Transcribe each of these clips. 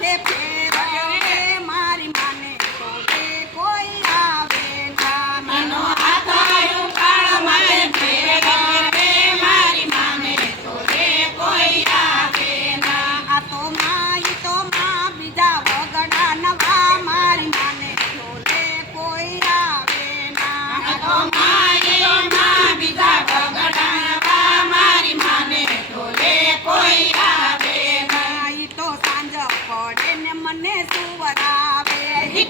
Happy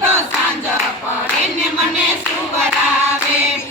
તો સાંજ પડે ને મને સુવરાવે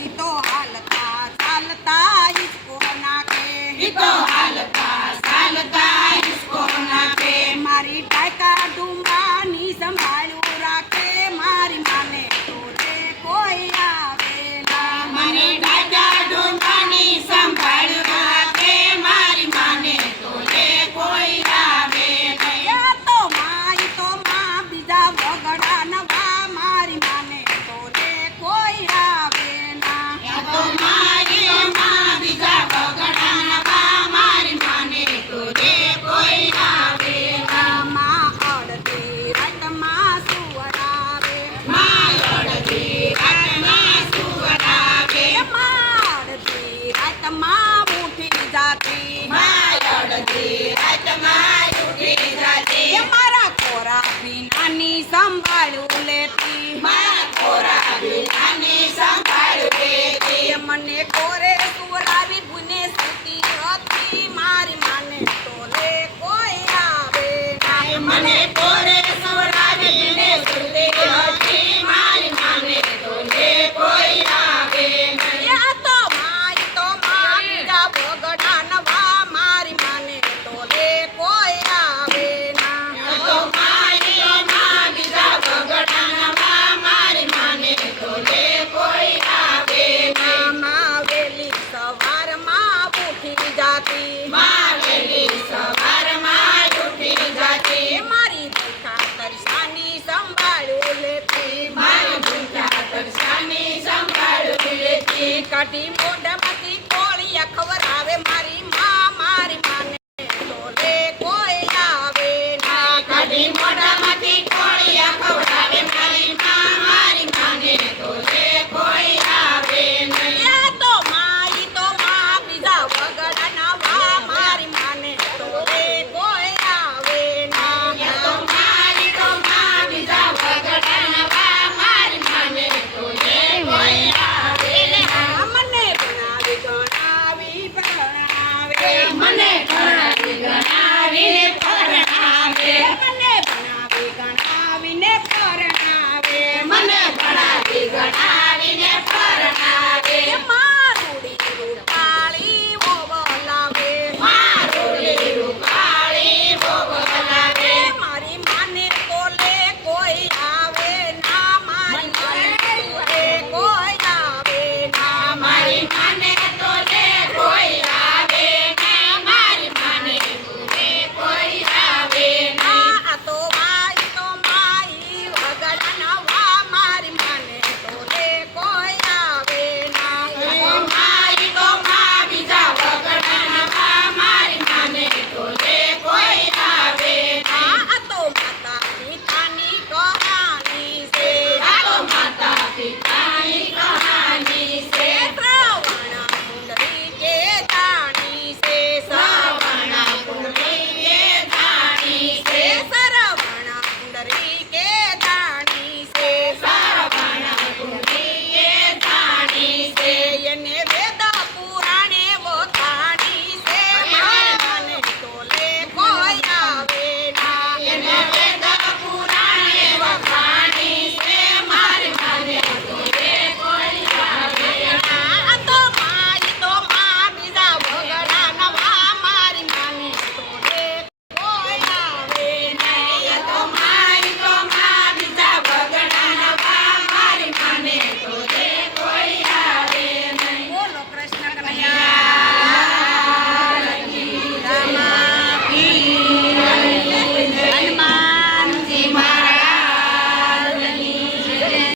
team on them. મને ભણાવી ગણાવીને પરણાવે. મને ભણાવી ગણાવીને પરણાવે. મને ભણાવી ગણાવીને